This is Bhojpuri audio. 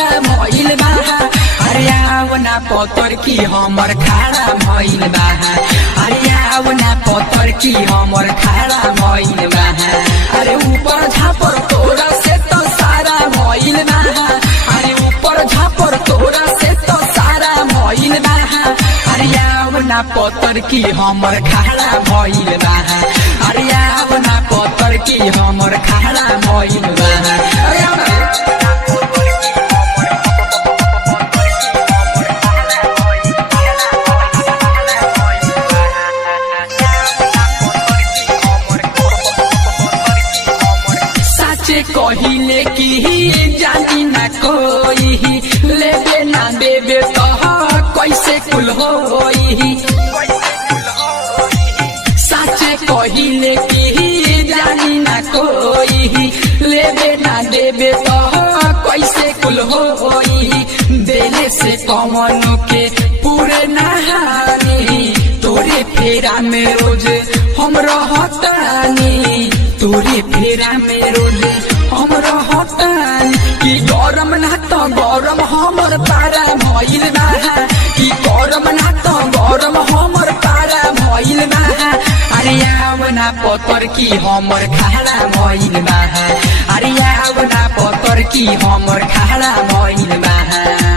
सारा भइल बा। अरे आवना पतर की हमर खाड़ा भइल बा। अरे आवना पतर की हमर खाड़ा भइल बा। अरे ऊपर झापर तोरा से तो सारा भइल बा। अरे ऊपर झापर तोरा से तो सारा भइल बा। अरे आवना पतर की हमर खाड़ा भइल बा। अरे आवना पतर की हमर खाड़ा भइल बा। अरे कहिले की जानी ना कोई लेबे ना देबे तो कैसे कुल होई। साचे कहिले की जानी ना कोई लेबे ना देबे तो कैसे कुल होई। देले से कौन के पूरे नहानी तोरे फेरा में रोज हम रहतानी। तोरे फेरा में रोज हम रहतानी। कि गरम ना तो गरम हमर पारा भइल बा। कि गरम ना तो गरम हमर पारा भइल बा। अरे आवना पतर की हमर खाड़ा भइल बा। अरे आवना पतर की हमर खाड़ा भइल बा।